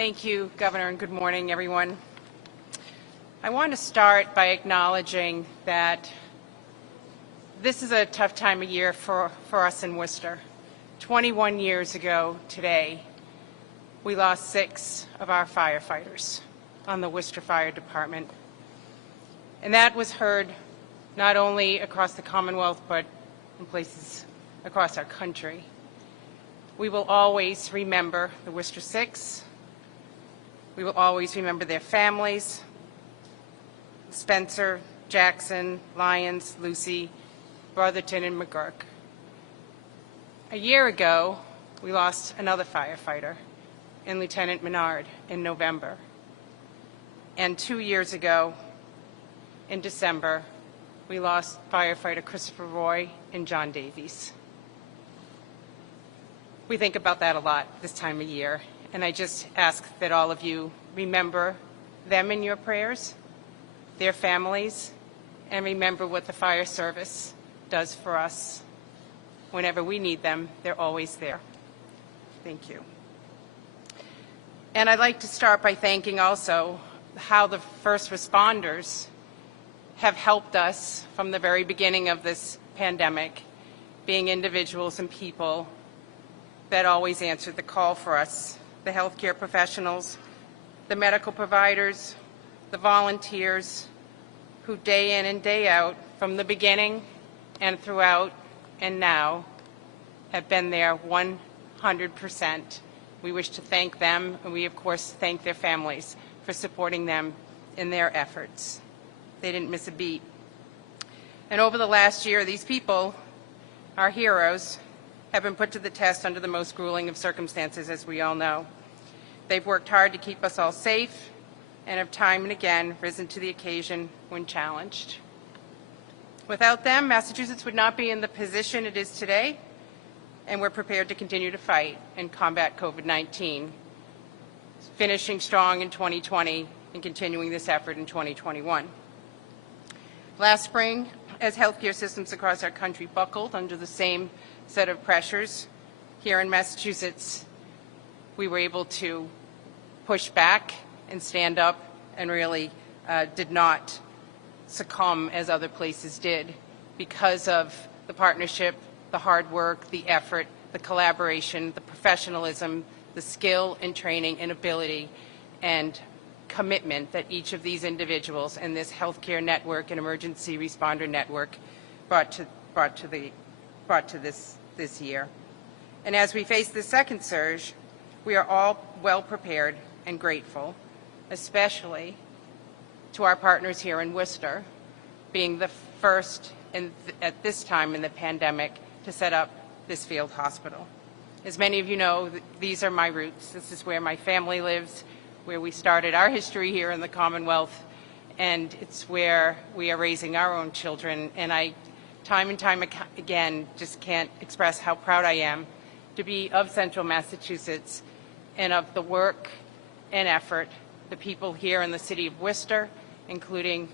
Thank you, Governor, and good morning, everyone. I want to start by acknowledging that this is a tough time of year for us in Worcester. 21 years ago today, we lost 6 of our firefighters on the Worcester Fire Department. And that was heard not only across the Commonwealth, but in places across our country. We will always remember the Worcester 6. We will always remember their families, Spencer, Jackson, Lyons, Lucy, Brotherton, and McGurk. A year ago, we lost another firefighter in Lieutenant Menard in November. And 2 years ago, in December, we lost firefighter Christopher Roy and John Davies. We think about that a lot this time of year, and I just ask that all of you remember them in your prayers, their families, and remember what the fire service does for us. Whenever we need them, they're always there. Thank you. And I'd like to start by thanking also how the first responders have helped us from the very beginning of this pandemic, being individuals and people that always answered the call for us. The healthcare professionals, the medical providers, the volunteers who day in and day out from the beginning and throughout and now have been there 100%. We wish to thank them, and we of course thank their families for supporting them in their efforts. They didn't miss a beat. And over the last year, these people, our heroes, have been put to the test under the most grueling of circumstances, as we all know. They've worked hard to keep us all safe and have time and again risen to the occasion when challenged. Without them, Massachusetts would not be in the position it is today, and we're prepared to continue to fight and combat COVID-19, finishing strong in 2020 and continuing this effort in 2021. Last spring, as healthcare systems across our country buckled under the same set of pressures, here in Massachusetts, we were able to push back and stand up and really did not succumb as other places did because of the partnership, the hard work, the effort, the collaboration, the professionalism, the skill and training and ability and commitment that each of these individuals and this healthcare network and emergency responder network brought to this year. And as we face the second surge, we are all well prepared and grateful, especially to our partners here in Worcester, being the first at this time in the pandemic to set up this field hospital. As many of you know, these are my roots. This is where my family lives, where we started our history here in the Commonwealth, and it's where we are raising our own children. And I, time and time again, just can't express how proud I am to be of Central Massachusetts and of the work and effort the people here in the city of Worcester, including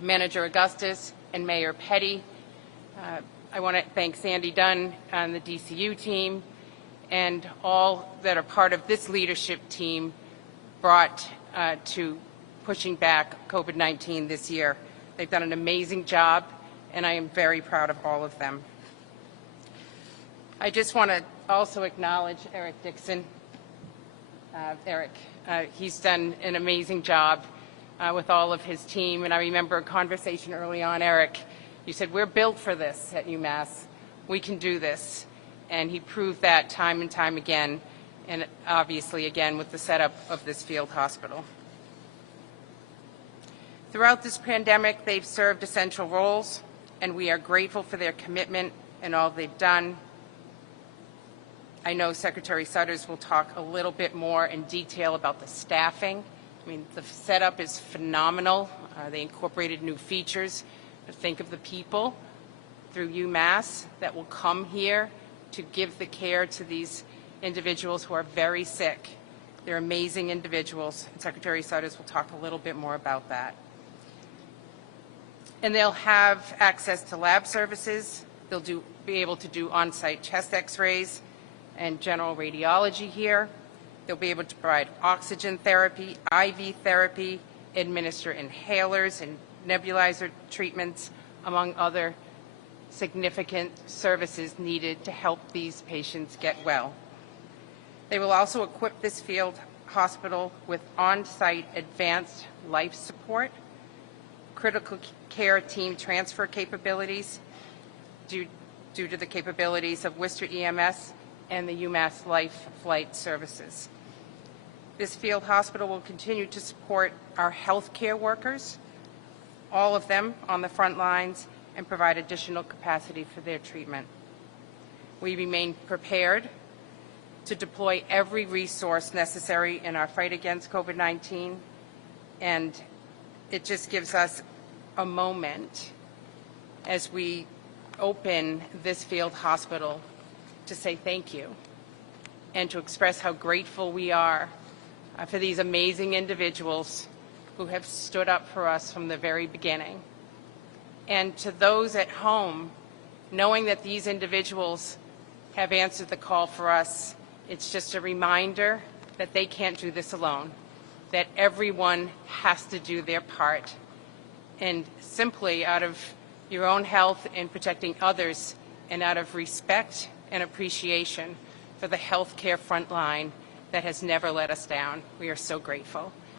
Manager Augustus and Mayor Petty. I want to thank Sandy Dunn and the DCU team and all that are part of this leadership team brought to pushing back COVID-19 this year. They've done an amazing job, and I am very proud of all of them. I just want to also acknowledge Eric Dixon. Eric, he's done an amazing job with all of his team, and I remember a conversation early on, Eric, you said, we're built for this at UMass. We can do this. And he proved that time and time again, and obviously again with the setup of this field hospital. Throughout this pandemic, they've served essential roles, and we are grateful for their commitment and all they've done. I know Secretary Sutters will talk a little bit more in detail about the staffing. I mean, the setup is phenomenal. They incorporated new features. But think of the people through UMass that will come here to give the care to these individuals who are very sick. They're amazing individuals, and Secretary Sutters will talk a little bit more about that. And they'll have access to lab services. They'll be able to do on-site chest x-rays and general radiology here. They'll be able to provide oxygen therapy, IV therapy, administer inhalers and nebulizer treatments, among other significant services needed to help these patients get well. They will also equip this field hospital with on-site advanced life support, critical care team transfer capabilities due to the capabilities of Worcester EMS and the UMass Life Flight Services. This field hospital will continue to support our healthcare workers, all of them on the front lines, and provide additional capacity for their treatment. We remain prepared to deploy every resource necessary in our fight against COVID-19, and it just gives us a moment as we open this field hospital to say thank you and to express how grateful we are for these amazing individuals who have stood up for us from the very beginning. And to those at home, knowing that these individuals have answered the call for us, it's just a reminder that they can't do this alone, that everyone has to do their part. And simply out of your own health and protecting others, and out of respect and appreciation for the healthcare front line that has never let us down, we are so grateful.